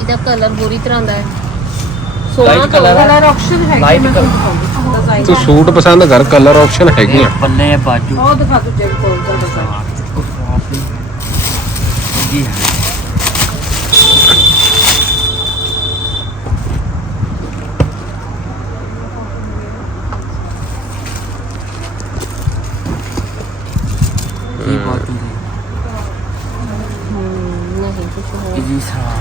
A: ਇਹਦਾ ਕਲਰ ਬੁਰੀ ਤਰ੍ਹਾਂ ਦਾ ਹੈ। ਸੋਹਣਾ
E: ਲਾਈਟ
A: ਤਾਂ
E: ਕਲਰ
C: ਕਲਰ ਆਪਸ਼ਨ ਹੈ
E: ਲਾਈਟ ਕਲਰ
B: ਤੂੰ ਸੂਟ ਪਸੰਦ ਕਰ ਕਲਰ ਆਪਸ਼ਨ ਹੈਗੀਆਂ
E: ਆ। ਬਾਜੂ।
C: ਉਹ ਦਿਖਾ ਤੂੰ ਜੈਕ ਕੋਲ ਦਾ ਦੱਸਾਂ
E: ਜੀ ਇਹ ਬਾਜੂ
A: ਨਹੀਂ ਕੁਛ ਹੋਰ
E: ਇਹ ਜੀ ਸਾ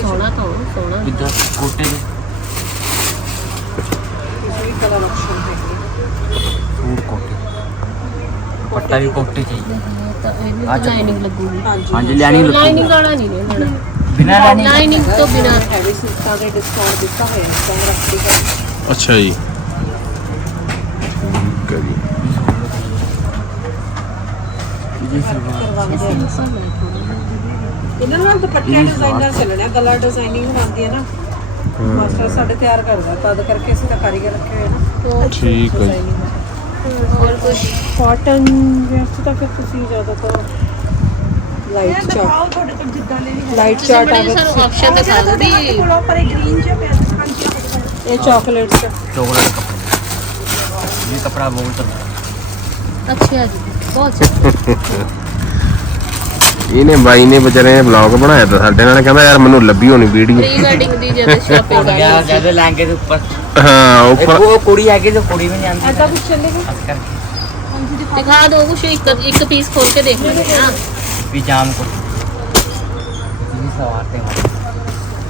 A: ਸੋਹਣਾ ਤਾਂ ਸੋਹਣਾ
E: ਇਧਰ ਕੋਟੇ ਦੇ ਫੂਡ ਕੋਟੇ ਪੱਟਾ ਵੀ ਕੋਟੇ ਚਾਹੀਦਾ
A: ਤਾਂ ਇਹਨੂੰ
E: ਆ ਚੱਕੋ।
A: ਲਾਈਨਿੰਗ ਲੱਗੂਗੀ।
E: ਹਾਂਜੀ। ਲੈਣੀ ਲੱਗੂ
A: ਲਾਈਨਿੰਗ ਵਾਲਾ ਨਹੀਂ ਲੈਣਾ
E: ਬਿਨਾ ਲੈਣੀ
A: ਲਾਈਨਿੰਗ ਤੋਂ ਬਿਨਾ।
C: ਹੈਵੀ ਸੂਟਾਂ ਦੇ ਡਿਸਕਾਊਂਟ ਦਿੱਤਾ ਹੋਇਆ ਹੈ ਤਾਂ ਰੱਖੜੀ ਦਾ
B: ਅੱਛਾ ਜੀ। ਕਰੀ
E: ਜੀ। ਸਲਵਾਰ
C: ਇਹਨਾਂ ਨਾਲ ਦੁਪੱਟਿਆਂ ਡਿਜ਼ਾਈਨਰ ਚੱਲਣਾ ਗਲਾ ਡਿਜ਼ਾਈਨਿੰਗ ਹੁੰਦੀ ਹੈ ਨਾ। ਮਾਸਟਰ ਸਾਡੇ ਤਿਆਰ ਕਰਦਾ ਤਦ ਕਰਕੇ ਅਸੀਂ ਤਾਂ ਕਾਰੀਗਰ ਰੱਖੇ ਹੋਏ ਨਾ।
B: ਠੀਕ ਹੈ ਜੀ।
A: ਹੋਰ ਕੁਝ
C: ਕਾਟਨ ਵੈਸੇ ਤਾਂ ਫਿਰ ਤੁਸੀਂ ਜ਼ਿਆਦਾ ਕਰੋ ਲਾਈਟ ਚਾਰਟ
F: ਤੁਹਾਡੇ ਕੋਲ ਜਿੱਦਾਂ ਦੇ ਵੀ
C: ਲਾਈਟ ਚਾਰਟ
A: ਆ ਸਾਨੂੰ ਆਪਸ਼ਨ ਦਿਖਾ ਦਿਓ ਦੀ।
F: ਕੋਲ ਉੱਪਰ ਇੱਕ ਗ੍ਰੀਨ ਜਿਹਾ ਪਿਆ ਦੁਕਾਨ ਤੇ
C: ਇਹ ਚਾਕਲੇਟ
E: ਚ। ਚੋਕਲੇਟ ਕੱਪੜਾ। ਇਹ ਕੱਪੜਾ ਬਹੁਤ ਚੰਗਾ
A: ਅੱਛਾ ਜੀ ਬਹੁਤ ਚੰਗਾ
B: ਇਹਨੇ ਬਾਈ ਨੇ ਵਿਚਾਰੇ ਨੇ ਵਲੌਗ ਬਣਾਇਆ ਤਾਂ ਸਾਡੇ ਨਾਲ ਕਹਿੰਦਾ ਯਾਰ ਮੈਨੂੰ ਲੱਭੀ ਹੋਣੀ ਵੀਡੀਓ
A: ਪ੍ਰੀ ਵੈਡਿੰਗ ਦੀ ਜਦੋਂ ਸ਼ਾਪਿੰਗ
E: ਯਾਰ
A: ਕਰਦੇ
E: ਜਦੋਂ ਲਾਂਗੇ ਤੇ ਉੱਪਰ।
B: ਹਾਂ
E: ਇੱਕ
B: ਉੱਪਰ
E: ਉਹ ਕੁੜੀ ਹੈਗੀ ਜੋ ਕੁੜੀ ਵੀ ਜਾਂਦੀ
C: ਐਦਾਂ ਕੁਛ ਚੱਲੇਗਾ
E: ਹਾਂਜੀ ਦਿਖਾ
A: ਦਿਖਾ ਦਿਓ ਕੁਛ ਇੱਕ ਇੱਕ ਪੀਸ ਖੋਲ ਕੇ ਦੇਖ ਲੈਂਦੇ ਹਾਂ
E: ਵੀ ਜਾਮ ਕੋ ਜੀ ਸਵਾਰਤੇ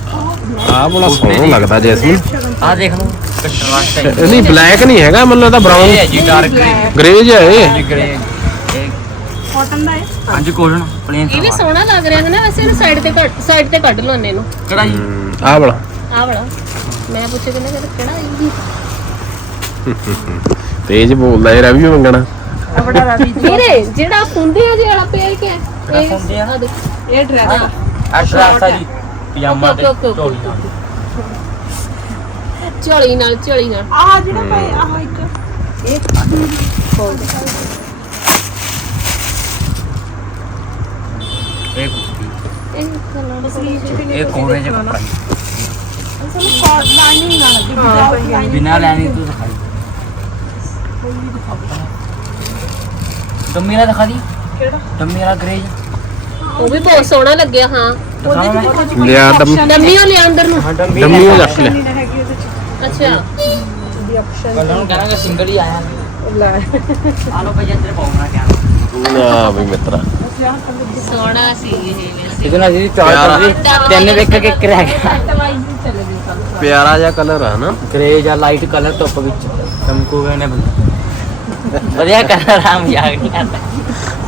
E: ਹਾਂ।
B: ਆਹ ਬੜਾ ਸੋਹਣਾ ਲੱਗਦਾ ਜੈਸਮੀਨ।
E: ਆ ਦੇਖ ਲਓ ਕੱਟਣ
B: ਵਾਸਤੇ ਨਹੀਂ ਬਲੈਕ ਨਹੀਂ ਹੈਗਾ ਮਤਲਬ
E: ਇਹ ਤਾਂ
B: ਬ੍ਰਾਊਨ
E: ਹੈ ਜੀ ਡਾਰਕ
B: ਗ੍ਰੇ ਜਿਹਾ
E: ਹੈ ਗ੍ਰੇ
C: ਕਾਟਨ ਦਾ ਹੈ।
E: ਹਾਂਜੀ ਕੋਟਨ ਪਲੇਨ
A: ਇਹ ਵੀ ਸਲਵਾਰ। ਸੋਹਣਾ ਲੱਗ ਰਿਹਾ ਹੈ ਨਾ ਵੈਸੇ ਇਹਨੂੰ ਸਾਈਡ ਤੇ ਕੱਟ ਸਾਈਡ ਤੇ ਕੱਢ ਲਓ ਇਹਨੇ। ਨੂੰ
B: ਕਢਾਈ ਆ ਵਾਲਾ।
A: ਆਹ ਵਾਲਾ। ਮੈਂ ਪੁੱਛੇ ਕਿ ਨਾ ਕਿਹੜਾ ਇਹ
B: ਤੇਜ ਬੋਲਦਾ ਇਹ ਰਵੀ ਮੰਗਣਾ।
C: ਆ ਬੜਾ ਰਾਵੀ ਜੀ।
A: ਵੀਰੇ ਜਿਹੜਾ ਹੁੰਦੇ ਆ ਜਿਹੜਾ ਪੇਰ ਕੇ ਇਹ
E: ਹੁੰਦੇ
A: ਆ ਆਹ ਦੇਖੋ।
C: ਇਹ ਡਰੈਸ
E: ਆ। ਅਸ਼ਰਾਸਾ ਜੀ ਪਜਾਮਾ ਤੇ
A: ਓਕੇ, ਓਕੇ, ਓਕੇ,
E: ਝੋਲੀ
A: ਓਕੇ, ਓਕੇ। ਝੋਲੀ ਨਾਲ ਝੋਲੀ ਨਾਲ।
C: ਆਹ ਜਿਹੜਾ ਪਏ ਆਹ ਇੱਕ ਇਹ
E: ਇਹ
A: ਇਹ
C: ਲੱਗੀ ਵਿਦਾਊਟ ਲਾਈਨਿੰਗ
E: ਬਿਨਾ ਲੈਣੀ ਤੂੰ ਦਿਖਾਈ। ਡੰਮੀ ਵਾਲਾ ਦਿਖਾ ਦੀ।
C: ਕਿਹੜਾ
E: ਡੰਮੀ ਵਾਲਾ ਗ੍ਰੇਜ।
A: ਉਹ ਵੀ ਬਹੁਤ ਸੋਹਣਾ ਲੱਗਿਆ ਹਾਂ।
B: ਲਿਆ ਡਮ।
A: ਡੰਮੀ ਉਹ ਲਿਆ ਅੰਦਰ ਨੂੰ।
E: ਡੰਮੀ
B: ਉਹ ਰੱਖ ਲੈ।
C: ਚ
A: ਅੱਛਾ।
E: ਕੱਲ ਨੂੰ ਕਹਾਂਗੇ ਸਿੰਗਲ ਹੀ ਆਇਆ।
C: ਲੈ।
E: ਆ ਲੋ ਭਾਈ ਅੰਦਰ ਪਾਉਣਾ ਕਿਆ
B: ਨਾ ਬਈ ਮਿੱਤਰਾ।
A: ਸੋਹਣਾ ਸੀ ਇਹ
E: ਇਹਦੇ ਨਾਲ ਜੀ
B: ਪਿਆਰਾ।
E: ਚਾਰ ਤਿੰਨ ਵੇਖ ਕੇ ਇੱਕ ਰਹਿ ਗਿਆ
B: ਪਿਆਰਾ ਜਿਹਾ ਕਲਰ ਆ ਨਾ।
E: ਗ੍ਰੇ ਜਾਂ ਲਾਈਟ ਕਲਰ ਧੁੱਪ ਵਿੱਚ। ਚਮਕੂਗਾ ਨੇ ਬੰਦਾ। ਵਧੀਆ <laughs> ਕਲਰ ਆ ਮਜ਼ਾਕ ਨਹੀਂ ਕਰਦਾ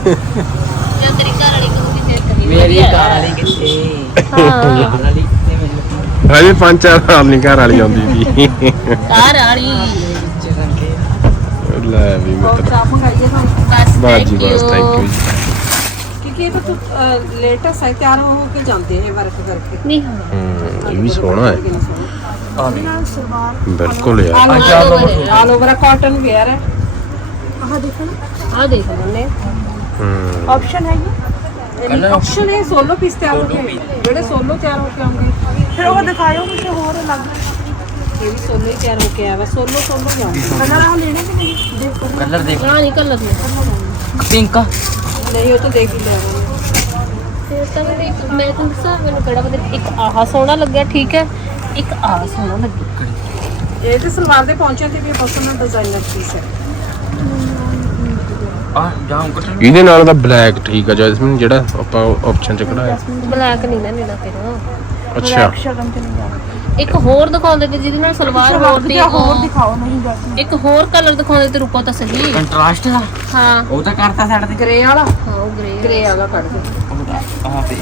A: ਜਾਂ ਤੇਰੀ ਘਰ ਵਾਲੀ ਕਹੂਗੀ ਫੇਰ ਕਰੀ
E: ਮੇਰੀ ਕਾਰ ਵਾਲੀ ਕਿੱਥੇ?
A: ਹਾਂ।
E: ਕਾਰ ਵਾਲੀ ਕਿੱਥੇ ਮੈਨੂੰ
B: ਹਜੇ ਪੰਜ ਚਾਰ ਸਾਲ ਨਹੀਂ ਘਰ ਵਾਲੀ ਆਉਂਦੀ ਸੀ
A: ਘਰ ਵਾਲੀ।
B: ਲੈ ਵੀ ਮਿੱਤਰਾ
C: ਚਾਹ ਮੰਗਾਈਏ ਸਾਨੂੰ
A: ਬਸ
B: ਬਾਜੀ
A: thank
B: ਬਸ. ਥੈਂਕ ਯੂ
C: ਕਿਉਂਕਿ ਇਹ ਤਾਂ ਤੂੰ ਲੇਟੈਸਟ ਹੈ ਤਿਆਰ ਹੋ ਕੇ ਜਾਂਦੇ ਇਹ ਵਰਕ ਕਰਕੇ।
A: ਨਹੀਂ ਹਾਂ।
B: ਹੂੰ ਇਹ ਵੀ ਸੋਹਣਾ ਹੈ।
E: ਆ ਵੀ।
B: ਬਿਲਕੁਲ ਯਾਰ।
E: ਅੱਛਾ ਬਾਬੂ
C: ਆਲ ਓਵਰ ਕਾਟਨ ਵੇਅਰ ਹੈ।
A: ਆ ਦੇਖ ਲੈਣੇ
B: ਹੂੰ।
C: ਆਪਸ਼ਨ ਹੈਗੀ ਆਪਸ਼ਨ ਹੈ ਸੋਲੋ ਪੀਸ ਤਿਆਰ ਹੋ ਕੇ ਜਿਹੜੇ ਸੋਲੋ ਤਿਆਰ ਹੋ ਕੇ ਆਉਂਗੇ ਫਿਰ ਉਹ ਦਿਖਾਇਓ ਕੁਝ ਹੋਰ ਅਲੱਗ। ਇਹ ਵੀ ਸੋਲੋ ਹੀ ਤਿਆਰ ਹੋ ਕੇ ਆਇਆ ਵਾ ਸੋਲੋ ਸੋਲੋ ਹੀ ਆਉਂਦਾ ਕਲਰ ਆ ਲੈਣੇ ਕਿ ਨਹੀਂ? ਦੇਖੋ
E: ਕਲਰ ਦੇਖ।
A: ਹਾਂ ਨਹੀਂ ਕਲਰ ਨਹੀਂ
E: ਪਿੰਕ
C: ਨਹੀਂ ਉਹ ਤਾਂ ਦੇਖ ਹੀ ਲਿਆ
A: ਤੇ ਤਾਂ ਮੈਂ ਦੇਖ- ਮੈਂ ਤੁਹਾਨੂੰ ਦੱਸਾਂ ਮੈਨੂੰ ਕਿਹੜਾ ਵਧੀਆ ਇੱਕ ਆਹ ਸੋਹਣਾ ਲੱਗਿਆ ਠੀਕ ਹੈ? ਇੱਕ ਆਹ ਸੋਹਣਾ ਲੱਗਿਆ।
C: ਇਹ ਤੇ ਸਲਵਾਰ ਦੇ ਪਹੁੰਚਿਆਂ ਤੇ ਵੀ ਪਰਸਨਲ ਡਿਜ਼ਾਈਨਰ ਪੀਸ ਹੈ।
E: ਆ ਜਾਉਂ ਕਟਰ
B: ਇਹਦੇ ਨਾਲ ਤਾਂ ਬਲੈਕ ਠੀਕ ਆ ਜੈਸਮੀਨ ਜਿਹੜਾ ਆਪਾਂ ਆਪਸ਼ਨ ਚ ਕਢਾਇਆ।
A: ਬਲੈਕ ਨਹੀਂ ਨਾ ਲੈਣਾ ਫਿਰ।
B: ਅੱਛਾ।
C: ਸ਼ਰਮ ਤੇ ਨਹੀਂ ਜਾਣਾ
A: ਇੱਕ ਹੋਰ ਦਿਖਾਉਂਦੇ ਤੇ ਜਿਹਦੇ ਨਾਲ ਸਲਵਾਰ ਹੋਰ ਦੀ
C: ਹੋਰ ਦਿਖਾਓ ਨਹੀਂ ਦੱਸ
A: ਇੱਕ ਹੋਰ ਕਲਰ ਦਿਖਾਉਂਦੇ ਤੇ ਰੂਪਾ ਤਾਂ ਸਹੀ।
E: ਕੰਟਰਾਸਟ ਦਾ?
A: ਹਾਂ।
E: ਉਹ ਤਾਂ ਕਰਤਾ ਸਾਈਡ ਤੇ।
C: ਗ੍ਰੇ ਵਾਲਾ?
A: ਹਾਂ ਉਹ ਗ੍ਰੇ
C: ਗ੍ਰੇ ਵਾਲਾ ਕੱਢ ਦੇ।
E: ਆਹ ਤੇ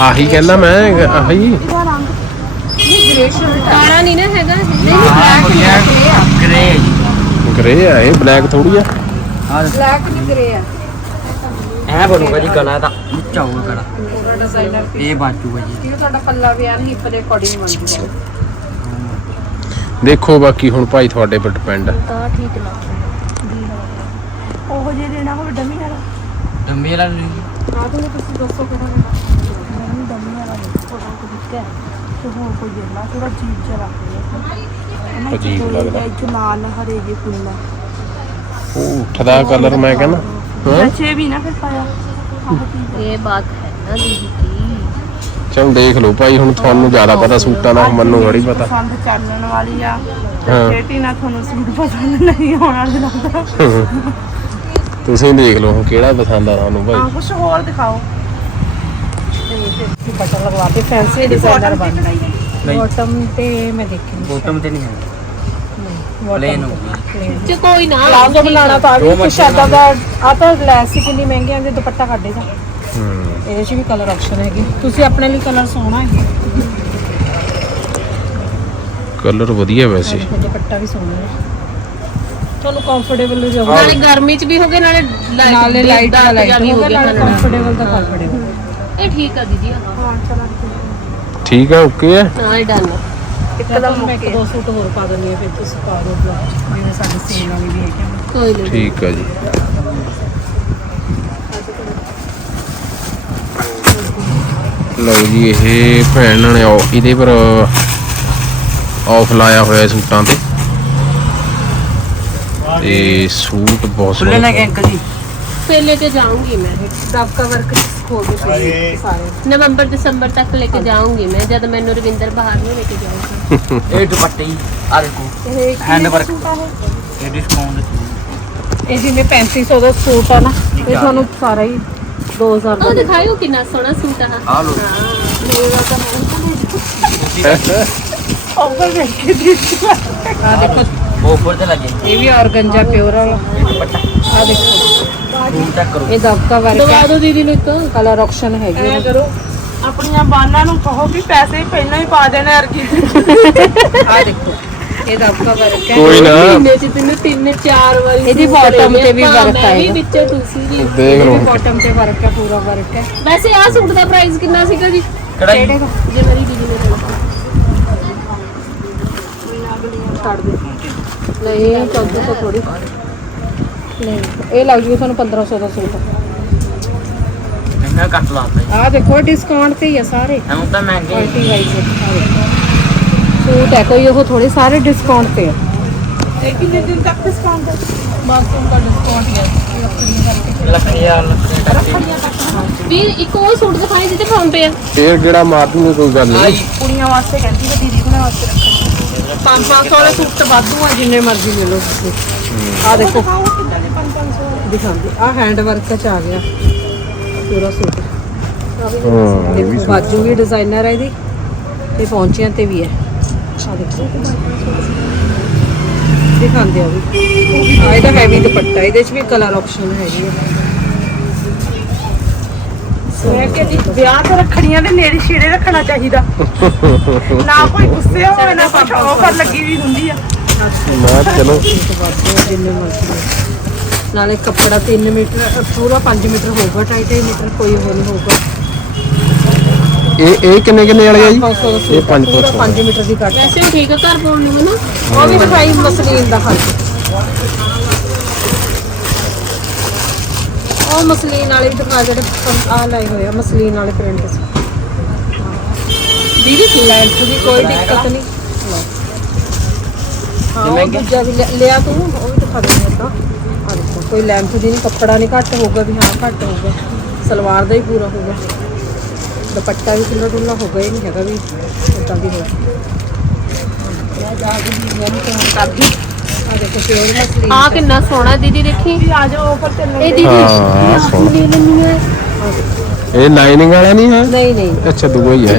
B: ਆਹੀ ਕਹਿੰਦਾ ਮੈਂ ਆਹੀ।
C: ਨਹੀਂ ਗ੍ਰੇ ਸ਼ਰਟ
A: ਕਾਲਾ ਨਹੀਂ ਨਾ ਹੈਗਾ।
E: ਆਹ ਵਧੀਆ ਗ੍ਰੇ
B: ਗ੍ਰੇ ਆ। ਇਹ ਬਲੈਕ ਥੋੜੀ ਆ।
E: ਆ
C: ਬਲੈਕ ਨਹੀਂ ਗ੍ਰੇ ਹੈ
E: ਐ ਬਣੂਗਾ ਜੀ ਗਲਾ ਦਾ ਉੱਚਾ ਹੋਊਗਾ ਗਲਾ।
C: ਪੂਰਾ
E: ਇਹ ਬਾਜੂਗਾ ਜੀ।
C: ਇਹ ਤੁਹਾਡਾ ਪੱਲਾ ਵੀ ਆ ਹਿੱਪ ਦੇ ਅਕੋਰਡਿੰਗ ਬਣ ਜੂਗਾ।
B: ਦੇਖੋ ਬਾਕੀ ਹੁਣ ਭਾਈ ਤੁਹਾਡੇ ਪਰ ਡਿਪੈਂਡ
A: ਤਾਂ ਠੀਕ ਲੱਗਦਾ
C: ਉਹ ਜੇ ਲੈਣਾ ਹੋਵੇ ਡਮੀ ਵਾਲਾ।
E: ਡੰਮੀ ਵਾਲਾ ਨਹੀਂ।
C: ਆ ਤੁਹਾਨੂੰ ਤੁਸੀਂ ਦੱਸੋ ਕਿਹੜਾ ਲੈਣਾ
D: ਨਹੀਂ ਡੰਮੀ ਵਾਲਾ ਦੇਖੋ ਉਹ ਦਿੱਤਾ ਹੈ। ਤੇ ਹੋਰ ਕੋਈ ਥੋੜਾ ਜਿਹਾ
B: ਅਜੀਬ ਲੱਗਦਾ।
D: ਹਰੇ ਜੇ ਫੁੱਲ ਹੈ
B: ਉਹ ਉੱਠਦਾ ਕਲਰ ਮੈਂ ਕਹਿੰਦਾ।
A: ਇਹ ਬਾਤ ਹੈ ਨਾ ਦੀਦੀ ਕੀ
B: ਚਲ ਦੇਖ ਲਓ ਭਾਈ ਹੁਣ ਤੁਹਾਨੂੰ ਜ਼ਿਆਦਾ ਪਤਾ ਸੂਟਾਂ ਦਾ ਮੈਨੂੰ ਥੋੜੀ ਪਤਾ।
D: ਪਸੰਦ ਚੱਲਣ ਵਾਲੀ ਆ।
B: ਹਾਂ।
D: ਬੇਟੀ ਨਾ ਤੁਹਾਨੂੰ ਸੂਟ ਪਸੰਦ ਨਹੀਂ ਹੋਣਾ ਲੱਗਦਾ। <laughs>
B: ਤੁਸੀਂ ਦੇਖ ਲਓ ਹੁਣ ਕਿਹੜਾ ਪਸੰਦ ਆ ਤੁਹਾਨੂੰ ਭਾਈ।
D: ਹਾਂ ਕੁਝ ਹੋਰ ਦਿਖਾਓ।
C: ਬਟਨ ਲਗਵਾ ਕੇ ਫੈਂਸੀ ਡਿਜ਼ਾਈਨਰ ਬਣ ਬਾਟਮ ਤੇ ਮੈਂ ਦੇਖੀ
E: ਬੋਟਮ ਤੇ ਨਹੀਂ ਹੈ। ਪਲੇਨ ਹੋਊਗੀ
A: ਚ ਕੋਈ ਨਾ
C: ਪਲਾਜ਼ੋ ਬਣਾਉਣਾ ਤਾਂ ਵੀ
E: ਜੋ
C: ਕੁਛ ਏਦਾਂ ਦਾ ਆ ਤਾਂ ਲੈਸ ਹੀ ਕਿੰਨੀ ਮਹਿੰਗੀ ਆਂਦੀ ਦੁਪੱਟਾ ਕੱਢੇਗਾ
B: ਹੂੰ
C: ਇਹਦੇ 'ਚ ਵੀ ਕਲਰ ਆਪਸ਼ਨ ਹੈਗੇ। ਤੁਸੀਂ ਆਪਣੇ ਲਈ ਕਲਰ ਸੋਹਣਾ ਹੈ।
B: ਕਲਰ ਵਧੀਆ ਵੈਸੇ।
C: ਦੁਪੱਟਾ ਵੀ ਸੋਹਣਾ ਹੈ। ਤੁਹਾਨੂੰ ਕੰਫਰਟੇਬਲ ਰਹੋ
A: ਨਾਲੇ ਗਰਮੀ ਚ ਵੀ ਹੋ ਗਏ ਨਾਲੇ ਲਾਈਟ
C: ਨਾਲੇ ਲਾਈਟ ਦਾ ਲਾਈਟ
A: ਹੋ
C: ਹੋਗਾ
A: ਗਿਆ
C: ਨਾਲੇ ਕੰਫਰਟੇਬਲ ਦਾ ਕੰਫਰਟੇਬਲ
A: ਇਹ ਠੀਕ ਆ ਦੀਦੀ ਹਾਂ।
B: ਠੀਕ ਆ ਓਕੇ ਆ।
A: ਹਾਂ ਇਹ ਡਨ
C: ਇੱਕਦਮ ਮੈਂ ਇੱਕ ਦੋ ਸੂਟ ਹੋਰ ਪਾ ਦਿੰਦੀ ਆ ਫਿਰ ਤੁਸੀਂ ਪਾ ਦਿਓ ਬਲਾਉਜ਼ ਜਿਵੇਂ ਸਾਡੇ ਸੇਲ ਵਾਲੀ ਵੀ ਹੈਗੇ ਆ
A: ਕੋਈ ਨਹੀਂ।
B: ਠੀਕ ਆ ਜੀ। ਲਓ ਜੀ ਇਹ ਭੈਣ ਨੇ ਔ- ਇਹਦੇ ਪਰ ਆਫ ਲਾਇਆ ਹੋਇਆ ਸੂਟਾਂ ਤੇ। ਤੇ ਸੂਟ ਬਹੁਤ
E: ਖੁੱਲੇ
B: ਸੋਹਣੇ
E: ਅੰਕਲ ਜੀ।
A: ਫੇਰ ਲੈ ਕੇ ਜਾਊਂਗੀ ਮੈਂ।
C: ਦਬਕਾ ਵਰਕ ਖੋਲ ਦੇ ਫਿਰ ਸਾਰੇ।
A: ਨਵੰਬਰ ਦਸੰਬਰ ਤੱਕ ਲੈ ਕੇ ਜਾਊਂਗੀ ਮੈਂ ਜਦ ਮੈਨੂੰ ਰਵਿੰਦਰ ਬਾਹਰ ਨੂੰ ਲੈ ਕੇ ਜਾਊਗਾ। <laughs>
E: ਇਹ ਦੁਪੱਟੇ ਹੀ ਆ ਦੇਖੋ
C: ਇਹ
E: ਹੈਂਡ ਵਰਕ ਇਹ? ਡਿਸਕਾਊਂਟ
C: ਇਹ ਜਿਵੇਂ 3500 ਦਾ ਸੂਟ ਆ ਨਾ ਇਹ ਤੁਹਾਨੂੰ ਸਾਰਾ ਹੀ 2000 ਦਾ
A: ਉਹ ਦਿਖਾਇਓ ਕਿੰਨਾ ਸੋਹਣਾ ਸੂਟ ਆ।
E: ਆ ਲੋ
D: ਓਵਰ ਵੇਖ ਕੇ ਦਿੱਤੀ
C: ਆ ਦੇਖੋ।
E: ਆਫਰ ਤੇ ਲੱਗੇ।
C: ਇਹ ਵੀ ਆਰਗੰਜਾ ਪਿਓਰ ਵਾਲਾ।
E: ਦੁਪੱਟਾ।
C: ਆ ਦੇਖੋ।
E: ਚੈੱਕ ਕਰੋ।
C: ਇਹ ਦਬਕਾ ਵਰਕ
A: ਦਵਾ
C: ਹੈ
A: ਦਿਓ ਦੀਦੀ ਨੂੰ ਇੱਕ।
C: ਕਲਰ ਆਪਸ਼ਨ ਹੈਗੀ
D: ਐ ਕਰੋ ਆਪਣੀਆਂ ਬਾਨਾਂ ਨੂੰ ਕਹੋ ਵੀ ਪੈਸੇ ਹੀ ਪਹਿਲਾਂ ਹੀ ਪਾ ਦੇਣਾ ਅਰਗੀ
C: ਆ ਦੇਖੋ। ਇਹ ਦਬਕਾ ਵਰਕ ਹੈ।
B: ਕੋਈ ਨਾ।
A: ਮਹੀਨੇ ਚ ਤੈਨੂੰ ਤਿੰਨ ਚਾਰ ਵਾਰੀ
C: ਇਹਦੀ
A: ਲੈਣੇ
C: ਤੇ ਵੀ
A: ਆਪਾਂ,
C: work
A: ਮੈਂ ਵੀ
C: ਆਏਗਾ।
A: ਵਿੱਚ ਤੁਸੀਂ ਵੀ
B: ਦੇਖ ਲਓ
C: ਬਾਟਮ ਤੇ ਵਰਕ ਹੈ ਪੂਰਾ ਵਰਕ ਹੈ।
A: ਵੈਸੇ ਆਹ ਸੂਟ ਦਾ ਪ੍ਰਾਈਸ ਕਿੰਨਾ ਸੀਗਾ ਜੀ?
E: ਕਿਹੜਾ
C: ਦਾ?
A: ਜੇ ਮੇਰੀ ਦੀਦੀ ਨੇ ਲੈਣਾ।
C: ਛੱਡ ਦੇ। ਨਹੀਂ 1400 ਥੋੜੀ ਨਹੀਂ ਇਹ ਲੱਗ ਜੂਗਾ ਤੁਹਾਨੂੰ 1500 ਦਾ ਸੂਟ।
E: ਮੈਂ ਕੱਟ ਲਾਤਾ ਜੀ।
C: ਆਹ ਦੇਖੋ ਡਿਸਕਾਊਂਟ ਤੇ ਹੀ ਆ ਸਾਰੇ।
E: ਹੁਣ ਤਾਂ ਮਹਿੰਗੇ
C: ਕੁਆਲਿਟੀ ਵਾਈਜ਼ ਸੂਟ ਹੈ ਕੋਈ ਉਹ ਥੋੜੇ ਸਾਰੇ ਡਿਸਕਾਊਂਟ ਤੇ ਆ।
D: ਇਹ ਕਿੰਨੇ ਦਿਨ ਤੱਕ ਡਿਸਕਾਊਂਟ ਹੈ?
C: ਬਸ ਉਨ੍ਹਾਂ ਡਿਸਕਾਊਂਟ ਹੀ ਆ।
E: ਲੱਖੀਆਂ ਲੱਖੀਆਂ ਟੱਕੇ
A: ਵੀ ਇੱਕ ਉਹ ਸੂਟ ਦਿਖਾਈ ਜਿਹਦੇ ਫੋਨ ਪੇ ਆ
B: ਫੇਰ ਕਿਹੜਾ ਮਾਰਨੀ ਕੋਈ ਗੱਲ ਨਹੀਂ।
D: ਕੁੜੀਆਂ ਵਾਸਤੇ ਕਹਿੰਦੀ ਮੈਂ ਦੀਦੀ ਬਣਾ ਵਾਸਤੇ ਰੱਖਣੀ।
C: 500 ਵਾਲੇ ਸੂਟ ਤਾਂ ਵਾਧੂ ਆ ਜਿੰਨੇ ਮਰਜ਼ੀ ਲੈ ਲਓ ਤੁਸੀਂ। ਆ ਦੇਖੋ।
D: ਦਿਖਾਓ ਕਿੰਨੇ ਦੇ 5-500
C: ਦਿਖਾਉਂਦੀ। ਆ ਹੈਂਡ ਵਰਕ ਚ ਆ ਗਿਆ। ਪੂਰਾ ਸੂਟ
B: ਹਾਂ ਇਹ ਵੀ
C: ਦੇਖੋ ਬਾਜੂ ਵੀ ਡਿਜ਼ਾਈਨਰ ਹੈ ਇਹਦੀ ਤੇ ਪੌਂਚਿਆਂ ਤੇ ਵੀ ਹੈ। ਆ ਦੇਖੋ। ਦਿਖਾਉਂਦੇ ਆ ਵੀ। ਆ ਇਹਦਾ ਹੈਵੀ ਦੁਪੱਟਾ। ਇਹਦੇ ਚ ਵੀ ਕਲਰ ਆਪਸ਼ਨ ਹੈਗੀ ਹੈ
D: ਮੈਂ ਕਿ ਜੀ ਵਿਆਹ ਤੇ ਰੱਖੜੀਆਂ ਦੇ ਨੇੜੇ ਛੇੜੇ ਰੱਖਣਾ ਚਾਹੀਦਾ। ਨਾ ਕੋਈ ਗੁੱਸੇ ਹੋਵੇ ਨਾ ਕੁਝ ਆਫਰ ਲੱਗੀ ਵੀ ਹੁੰਦੀ ਆ।
B: ਮੈਂ ਚਲੋ।
C: ਜਿੰਨੇ ਮਰਜ਼ੀ। ਨਾਲੇ ਕੱਪੜਾ 3 ਮੀਟਰ ਪੂਰਾ 5 ਮੀਟਰ ਹੋਊਗਾ 2.5 ਮੀਟਰ ਕੋਈ ਹੋਰ ਨਹੀਂ ਹੋਊਗਾ।
B: ਇਹ ਇਹ ਕਿੰਨੇ ਕਿੰਨੇ ਵਾਲੇ ਆ ਜੀ?
C: 500 ਦਾ
B: ਇਹ
C: ਸੂਟ
B: ਪੰਜ
C: ਪੂਰਾ
B: ਸੌ।
C: 5 ਮੀਟਰ ਦੀ ਕੱਟ
A: ਵੈਸੇ ਉਹ ਠੀਕ ਆ ਘਰ ਪਾਉਣ ਨੂੰ ਨਾ
C: ਉਹ ਵੀ ਦਿਖਾਈ ਮਸਲੀਨ ਦਾ ਹਾਂਜੀ ਉਹ ਮਸਲੀਨ ਵਾਲੇ ਵੀ ਦਿਖਾ ਜਿਹੜੇ ਆ ਲਾਏ ਹੋਏ ਆ ਮਸਲੀਨ ਵਾਲੇ ਪ੍ਰਿੰਟ
A: ਦੀਦੀ
C: ਲੈਂਥ ਦੀ ਕੋਈ ਦਿੱਕਤ ਨਹੀਂ। ਹਾਂ ਉਹ ਦੂਜਾ ਵੀ ਲਿਆ- ਲਿਆ ਤੂੰ ਉਹ ਵੀ ਦਿਖਾ ਦਿੰਦੇ ਆਪਾਂ। ਆ ਦੇਖੋ ਕੋਈ ਲੈਂਥ ਦੀ ਨਹੀਂ ਕੱਪੜਾ ਨਹੀਂ ਘੱਟ ਹੋਊਗਾ ਵੀ ਹਾਂ ਘੱਟ ਹੋਊਗਾ। ਸਲਵਾਰ ਦਾ ਹੀ ਪੂਰਾ ਹੋਊਗਾ ਦੁਪੱਟਾ ਵੀ ਖੁੱਲਾ ਡੁੱਲਾ ਹੋਊਗਾ ਇਹ ਨਹੀਂ ਹੈਗਾ ਵੀ ਇਦਾਂ ਦੀ ਹੋਊਗਾ ਆ ਦੇਖੋ ਪਿਓਰ ਮਸਲੀਨ
A: ਆ ਕਿੰਨਾ ਸੋਹਣਾ ਦੀਦੀ ਦੇਖੀ।
D: ਵੀ ਆ ਜਾਓ ਆਫਰ ਚੱਲਣ
A: ਇਹ ਦੀਦੀ
B: ਹਾਂ ਸੋਹਣਾ।
A: ਲੈ ਲੈਣੀ ਹੈ।
B: ਇਹ ਲਾਈਨਿੰਗ ਵਾਲਾ ਨਹੀਂ ਹੈ?
C: ਨਹੀਂ ਨਹੀਂ।
B: ਅੱਛਾ ਦੂਆ ਹੀ ਹੈ।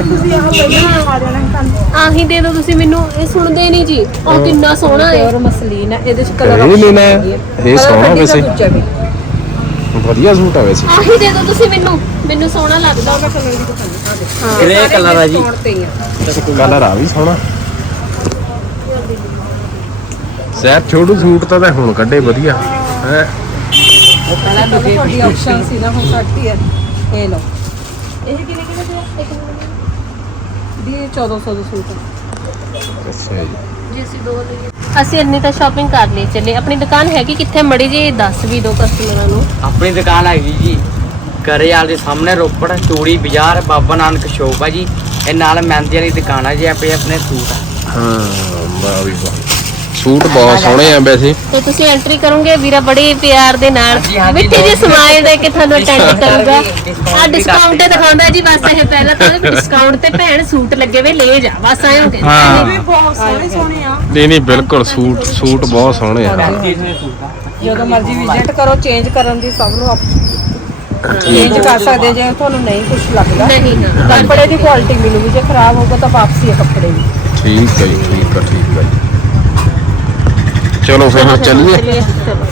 D: ਤੁਸੀਂ ਆਹ ਪਹਿਲਾਂ ਆ ਜਾਣਾ ਤੁਹਾਨੂੰ
A: ਆਹੀ ਦੇ ਦਿਓ ਤੁਸੀਂ ਮੈਨੂੰ ਇਹ ਸੁਣਦੇ ਨਹੀਂ ਜੀ। ਉਹ ਕਿੰਨਾ ਸੋਹਣਾ ਹੈ।
C: ਪਿਓਰ ਮਸਲੀਨ ਹੈ ਇਹਦੇ ਚ ਕਲਰ
B: ਇਹ ਲੈਣਾ ਹੈ। ਇਹ ਸੋਹਣਾ ਵੈਸੇ। ਵਧੀਆ ਸੂਟ ਆ ਵੈਸੇ।
A: ਆਹੀ ਦੇ ਦਿਓ ਤੁਸੀਂ ਮੈਨੂੰ। ਮੈਨੂੰ ਸੋਹਣਾ ਲੱਗਦਾ।
C: ਉਹਦਾ ਕਲਰ ਵੀ ਦਿਖਾਉਂਦੇ ਹਾਂ। ਸਾਰੇ
E: colour ਆ ਜੀ।
B: ਕਲਰ ਆ। ਵੀ ਸੋਹਣਾ। ਸੈਰ ਛੋਟੂ ਸੂਟ ਤਾਂ ਤਾਂ ਹੁਣ ਕੱਢੇ ਵਧੀਆ। ਹੈ।
C: ਪਹਿਲਾਂ ਤੁਹਾਡੀ ਆਪਸ਼ਨ ਸੀ ਨਾ ਹੁਣ ਘੱਟ ਹੀ। ਇਹ ਲਓ।
D: ਇਹ ਮਿੰਟ
C: ਦੀ 1400 ਦਾ ਸੂਟ ਹੈ
B: ਅੱਛਾ ਜੀ।
A: ਜੀ ਅਸੀਂ ਦੋ ਲਈਏ ਅਸੀਂ ਇੰਨੀ ਤਾਂ ਸ਼ਾਪਿੰਗ ਕਰ ਲਈ ਚੱਲੇ। ਆਪਣੀ ਦੁਕਾਨ ਹੈਗੀ ਕਿੱਥੇ? ਮੜੀ ਜੀ ਦੱਸ ਵੀ ਦਿਓ ਕਸਟਮਰਾਂ ਨੂੰ।
E: ਆਪਣੀ ਦੁਕਾਨ ਹੈਗੀ ਜੀ ਕਰੇਵਾਲ ਦੇ ਸਾਹਮਣੇ ਰੋਪੜ ਚੂੜੀ ਬਾਜ਼ਾਰ ਬਾਬਾ ਨਾਨਕ ਸ਼ੋਪ ਆ ਜੀ। ਇਹ ਨਾਲ ਮਹਿੰਦੀ ਵਾਲੀ ਦੁਕਾਨ ਆ ਜੀ ਆਪੇ ਆਪਣੇ ਸੂਟ ਆ।
B: ਹਾਂ ਵਾਹ ਵੀ ਵਾਹ। ਸੂਟ ਬਹੁਤ ਸੋਹਣੇ ਆ ਵੈਸੇ।
A: ਤੇ ਤੁਸੀਂ ਐਂਟਰੀ ਕਰੋਗੇ ਵੀਰਾ ਬੜੇ ਪਿਆਰ ਦੇ ਨਾਲ। ਮਿੱਠੀ
E: ਬਹੁਤ
A: ਸਮਾਈਲ ਦੇ ਕੇ ਤੁਹਾਨੂੰ ਅਟੈਂਡ ਕਰੂਗਾ। ਆ ਡਿਸਕਾਊਂਟ ਤੇ ਦਿਖਾਉਂਦਾ ਜੀ ਬਸ ਇਹ ਪਹਿਲਾਂ ਤਾਂ ਡਿਸਕਾਊਂਟ ਤੇ ਭੈਣ ਸੂਟ ਲੱਗੇ ਵੇ ਲੈ ਜਾ ਬਸ ਆਏ ਹੋਗੇ
B: ਹਾਂ।
D: ਵੀ ਬਹੁਤ ਸੋਹਣੇ ਸੋਹਣੇ ਆ।
B: ਨਹੀਂ ਨਹੀਂ ਬਿਲਕੁਲ ਸੂਟ ਸੂਟ ਬਹੁਤ ਸੋਹਣੇ ਆ।
E: ਆ।
C: ਜਦੋਂ ਮਰਜ਼ੀ ਵਿਜ਼ਿਟ ਕਰੋ ਚੇਂਜ ਕਰਨ ਦੀ ਸਭ ਨੂੰ ਚੇਂਜ ਕਰ ਸਕਦੇ ਜੇ ਤੁਹਾਨੂੰ ਨਹੀਂ ਕੁਝ ਲੱਗਦਾ।
A: ਨਹੀਂ ਨਾ।
C: ਕੱਪੜੇ ਦੀ ਕੁਆਲਿਟੀ ਮਿਲੂਗੀ ਜੇ ਖਰਾਬ ਹੋਊਗਾ ਤਾਂ ਵਾਪਸੀ ਹੈ ਕੱਪੜੇ ਦੀ।
B: ਠੀਕ ਹੈ ਜੀ ਠੀਕ ਹੈ ਠੀਕ ਹੈ ਜੀ। ਚਲੋ ਫਿਰ ਹੁਣ ਚੱਲੀਏ।
A: ਚਲੋ